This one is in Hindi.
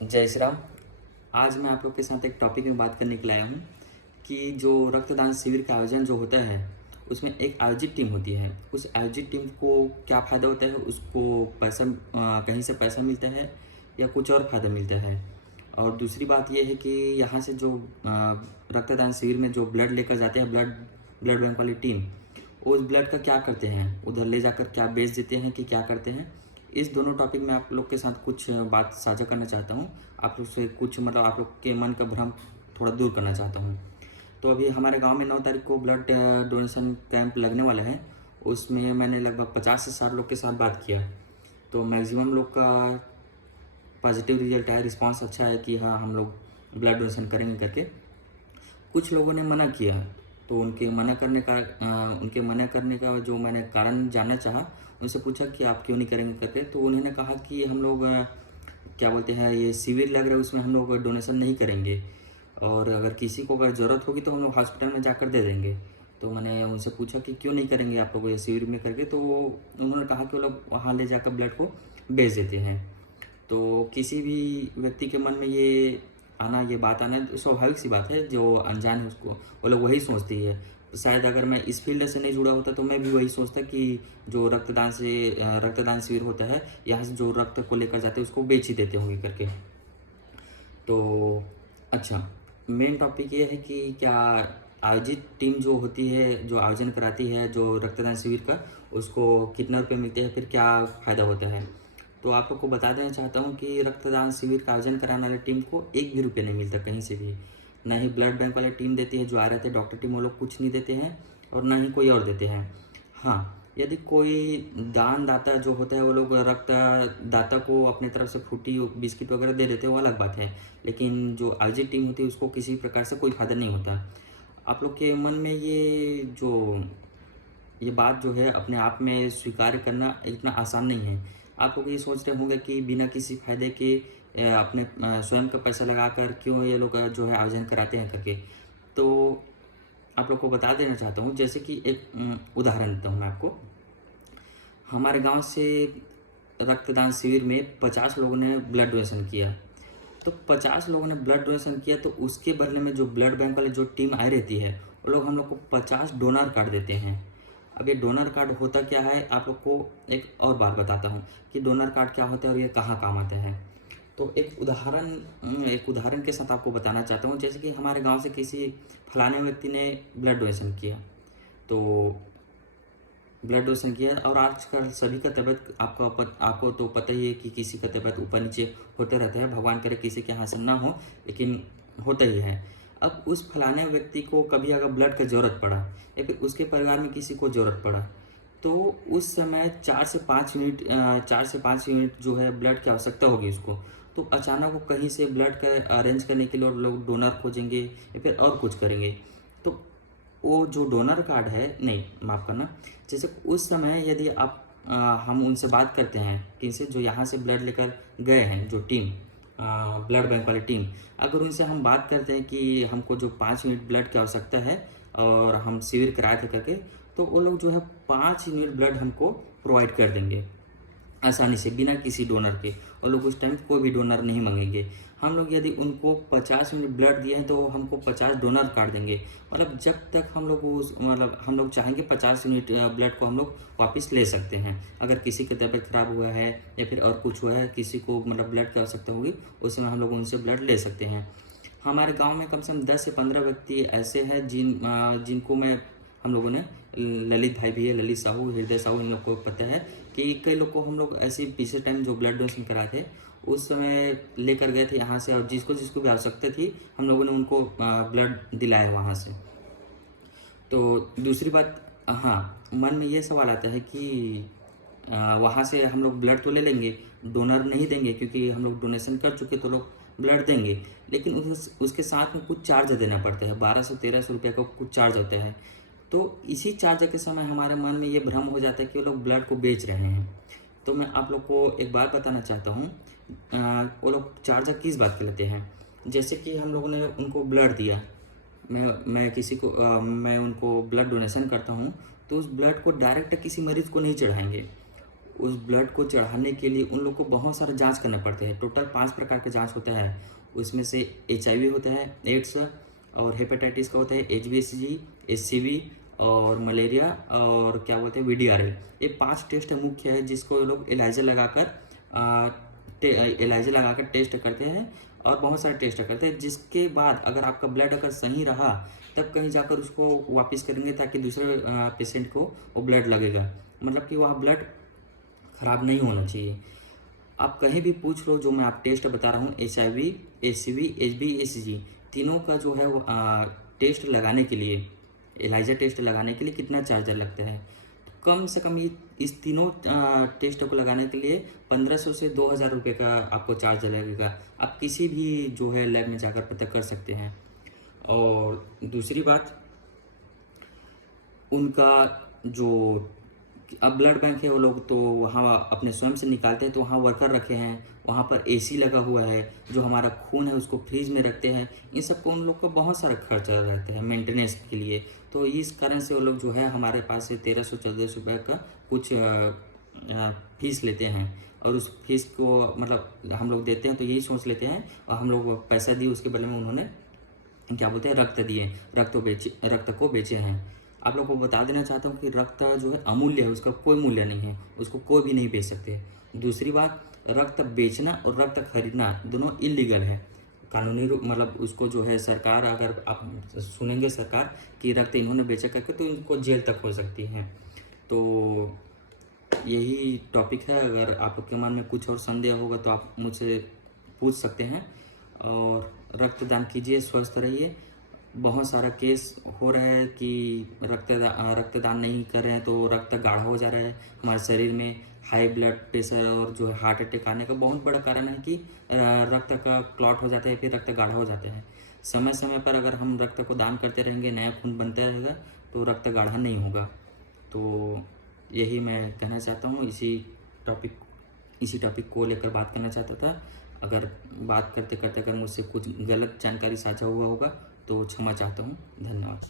जय श्री राम। आज मैं आप लोग के साथ एक टॉपिक में बात करने के लिए आया हूँ कि जो रक्तदान शिविर का आयोजन जो होता है, उसमें एक आयोजित टीम होती है। उस आयोजित टीम को क्या फ़ायदा होता है, उसको पैसा कहीं से पैसा मिलता है या कुछ और फ़ायदा मिलता है। और दूसरी बात ये है कि यहाँ से जो रक्तदान शिविर में जो ब्लड लेकर जाते हैं, ब्लड ब्लड बैंक वाली टीम, उस ब्लड का क्या करते हैं, उधर ले जाकर क्या बेच देते हैं कि क्या करते हैं। इस दोनों टॉपिक में आप लोग के साथ कुछ बात साझा करना चाहता हूँ। आप लोग से कुछ आप लोग के मन का भ्रम थोड़ा दूर करना चाहता हूँ। तो अभी हमारे गांव में 9 तारीख को ब्लड डोनेशन कैंप लगने वाला है। उसमें मैंने लगभग 50 से 60 लोग के साथ बात किया। तो मैक्सिमम लोग का पॉजिटिव रिजल्ट आया, रिस्पांस अच्छा है कि हाँ, हम लोग ब्लड डोनेशन करेंगे करके। कुछ लोगों ने मना किया, तो उनके मना करने का जो मैंने कारण जानना चाहा, उनसे पूछा कि आप क्यों नहीं करेंगे करके। तो उन्होंने कहा कि हम लोग क्या बोलते हैं, ये शिविर लग रहा है, उसमें हम लोग डोनेशन नहीं करेंगे, और अगर किसी को अगर ज़रूरत होगी तो हम लोग हॉस्पिटल में जाकर दे देंगे। तो मैंने उनसे पूछा कि क्यों नहीं करेंगे आप लोग ये शिविर में करके। तो उन्होंने कहा कि वो लोग वहाँ ले जाकर ब्लड को बेच देते हैं। तो किसी भी व्यक्ति के मन में ये बात आना तो स्वाभाविक सी बात है। जो अनजान है उसको वो लोग वही सोचती है। शायद अगर मैं इस फील्ड से नहीं जुड़ा होता तो मैं भी वही सोचता कि जो रक्तदान शिविर होता है, यहाँ से जो रक्त को लेकर जाते हैं उसको बेच ही देते होंगे करके। तो अच्छा, मेन टॉपिक ये है कि क्या आयोजित टीम जो होती है, जो आयोजन कराती है जो रक्तदान शिविर का, उसको कितना रुपये मिलते हैं, फिर क्या फ़ायदा होता है। तो आप लोग को बता देना चाहता हूँ कि रक्तदान शिविर का आयोजन कराने वाली टीम को एक भी रुपये नहीं मिलता कहीं से भी। ना ही ब्लड बैंक वाली टीम देती है, जो आ रहे थे डॉक्टर टीम, वो लोग कुछ नहीं देते हैं, और ना ही कोई और देते हैं। हाँ, यदि कोई दाता जो होता है, वो लोग रक्त दाता को अपनी तरफ से फ्रूटी बिस्किट वगैरह दे देते हैं, वो अलग बात है। लेकिन जो आयोजित टीम होती है उसको किसी प्रकार से कोई फ़ायदा नहीं होता। आप लोग के मन में ये बात जो है अपने आप में स्वीकार करना इतना आसान नहीं है। आप लोग ये सोच रहे होंगे कि बिना किसी फ़ायदे के अपने स्वयं का पैसा लगाकर क्यों ये लोग जो है आयोजन कराते हैं करके। तो आप लोग को बता देना चाहता हूँ, जैसे कि एक उदाहरण देता हूँ मैं आपको। हमारे गांव से रक्तदान शिविर में 50 लोगों ने ब्लड डोनेशन किया। तो 50 लोगों ने ब्लड डोनेशन किया, तो उसके बदले में जो ब्लड बैंक वाले जो टीम आई रहती है, वो लोग हम लोग को 50 डोनर कार्ड देते हैं। अब ये डोनर कार्ड होता क्या है, आप लोग को एक और बात बताता हूँ कि डोनर कार्ड क्या होता है और ये कहाँ काम आता है। तो एक उदाहरण के साथ आपको बताना चाहता हूँ। जैसे कि हमारे गांव से किसी फलाने व्यक्ति ने ब्लड डोनेशन किया, तो ब्लड डोनेशन किया, और आजकल सभी का तबीयत आपको तो पता ही है कि किसी का तबीयत ऊपर नीचे होते रहता है। भगवान करे किसी के यहाँ से ना हो, लेकिन होता ही है। अब उस फलाने व्यक्ति को कभी अगर ब्लड की ज़रूरत पड़ा, या फिर उसके परिवार में किसी को ज़रूरत पड़ा, तो उस समय 4 से 5 यूनिट जो है ब्लड की आवश्यकता होगी उसको। तो अचानक वो कहीं से ब्लड का अरेंज करने के लिए और लोग डोनर खोजेंगे या फिर और कुछ करेंगे। तो वो जो डोनर कार्ड है, नहीं माफ़ करना, जैसे उस समय यदि हम उनसे बात करते हैं, किनसे, जो यहाँ से ब्लड लेकर गए हैं, जो टीम ब्लड बैंक वाली टीम, अगर उनसे हम बात करते हैं कि हमको जो 5 यूनिट ब्लड की आवश्यकता है और हम शिविर कराए थे करके, तो वो लोग जो है 5 यूनिट ब्लड हमको प्रोवाइड कर देंगे आसानी से, बिना किसी डोनर के। और लोग उस टाइम कोई भी डोनर नहीं मांगेंगे। हम लोग यदि उनको 50 यूनिट ब्लड दिए हैं, तो वो हमको 50 डोनर कार्ड देंगे। मतलब जब तक हम लोग चाहेंगे 50 यूनिट ब्लड को हम लोग वापस ले सकते हैं। अगर किसी की तबीयत खराब हुआ है या फिर और कुछ हुआ है, किसी को ब्लड की आवश्यकता होगी, उस समय हम लोग उनसे ब्लड ले सकते हैं। हमारे गांव में कम से कम 10 से 15 व्यक्ति ऐसे हैं जिनको हम लोगों ने, ललित भाई भी है, ललित साहू, हृदय साहू, इन लोग को पता है कि कई लोग को हम लोग ऐसे पिछले टाइम जो ब्लड डोनेशन कराए थे, उस समय लेकर गए थे यहाँ से, और जिसको जिसको भी आवश्यकता थी हम लोगों ने उनको ब्लड दिलाया वहाँ से। तो दूसरी बात, हाँ, मन में ये सवाल आता है कि वहाँ से हम लोग ब्लड तो ले लेंगे, डोनर नहीं देंगे, क्योंकि हम लोग डोनेशन कर चुके तो लोग ब्लड देंगे, लेकिन उसके साथ में कुछ चार्ज देना पड़ता है, 1200-1300 रुपये का कुछ चार्ज होता है। तो इसी चार्ज के समय हमारे मन में ये भ्रम हो जाता है कि वो लोग ब्लड को बेच रहे हैं। तो मैं आप लोग को एक बात बताना चाहता हूँ, वो लोग चार्ज किस बात के लेते हैं। जैसे कि हम लोगों ने उनको ब्लड दिया, मैं उनको ब्लड डोनेशन करता हूँ, तो उस ब्लड को डायरेक्ट किसी मरीज़ को नहीं चढ़ाएँगे। उस ब्लड को चढ़ाने के लिए उन लोग को बहुत सारा जांच करने पड़ते हैं। टोटल 5 प्रकार के जांच होता है। उसमें से HIV होता है, एड्स और हेपेटाइटिस का होता है, HBsAg, HCV और मलेरिया और क्या बोलते हैं VDRL। ये 5 टेस्ट मुख्य है जिसको ये लोग एलाइजा लगाकर टेस्ट करते हैं और बहुत सारे टेस्ट करते हैं, जिसके बाद अगर आपका ब्लड अगर सही रहा तब कहीं जाकर उसको वापस करेंगे ताकि दूसरे पेशेंट को वो ब्लड लगेगा। मतलब कि वह ब्लड ख़राब नहीं होना चाहिए। आप कहीं भी पूछ लो, जो मैं आप टेस्ट बता रहा हूँ HIV, HCV, HBsAg तीनों का जो है वो टेस्ट लगाने के लिए, एलाइजा टेस्ट लगाने के लिए कितना चार्जर लगता है। तो कम से कम ये इस तीनों टेस्ट को लगाने के लिए 1500 से 2000 रुपये का आपको चार्ज लगेगा। आप किसी भी जो है लैब में जाकर पता कर सकते हैं। और दूसरी बात, उनका जो अब ब्लड बैंक है वो लोग तो वहाँ अपने स्वयं से निकालते हैं, तो वहाँ वर्कर रखे हैं, वहाँ पर AC लगा हुआ है, जो हमारा खून है उसको फ्रीज में रखते हैं। इन सबको उन लोग को बहुत सारा खर्चा रहता है मेंटेनेंस के लिए। तो इस कारण से वो लोग जो है हमारे पास से 1300-1400 रुपये का कुछ फीस लेते हैं। और उस फीस को मतलब हम लोग देते हैं तो यही सोच लेते हैं, और हम लोग पैसा दिए उसके बदले में उन्होंने क्या बोलते हैं रक्त दिए, रक्त को बेचे हैं। आप लोग को बता देना चाहता हूँ कि रक्त जो है अमूल्य है, उसका कोई मूल्य नहीं है, उसको कोई भी नहीं बेच सकते। दूसरी बात, रक्त बेचना और रक्त खरीदना दोनों इलीगल है, कानूनी रूप मतलब उसको जो है सरकार, अगर आप सुनेंगे सरकार कि रक्त इन्होंने बेचा करके, तो इनको जेल तक हो सकती है। तो यही टॉपिक है। अगर आपके मन में कुछ और संदेह होगा तो आप मुझसे पूछ सकते हैं। और रक्तदान कीजिए, स्वस्थ रहिए। बहुत सारा केस हो रहा है कि रक्तदान नहीं कर रहे हैं तो रक्त गाढ़ा हो जा रहा है। हमारे शरीर में हाई ब्लड प्रेशर और जो है हार्ट अटैक आने का बहुत बड़ा कारण है कि रक्त का क्लॉट हो जाता है, फिर रक्त गाढ़ा हो जाता है। समय समय पर अगर हम रक्त को दान करते रहेंगे, नया खून बनता रहेगा, तो रक्त गाढ़ा नहीं होगा। तो यही मैं कहना चाहता हूँ। इसी टॉपिक को लेकर बात करना चाहता था। अगर बात करते करते अगर मुझसे कुछ गलत जानकारी साझा हुआ होगा तो क्षमा चाहता हूँ। धन्यवाद।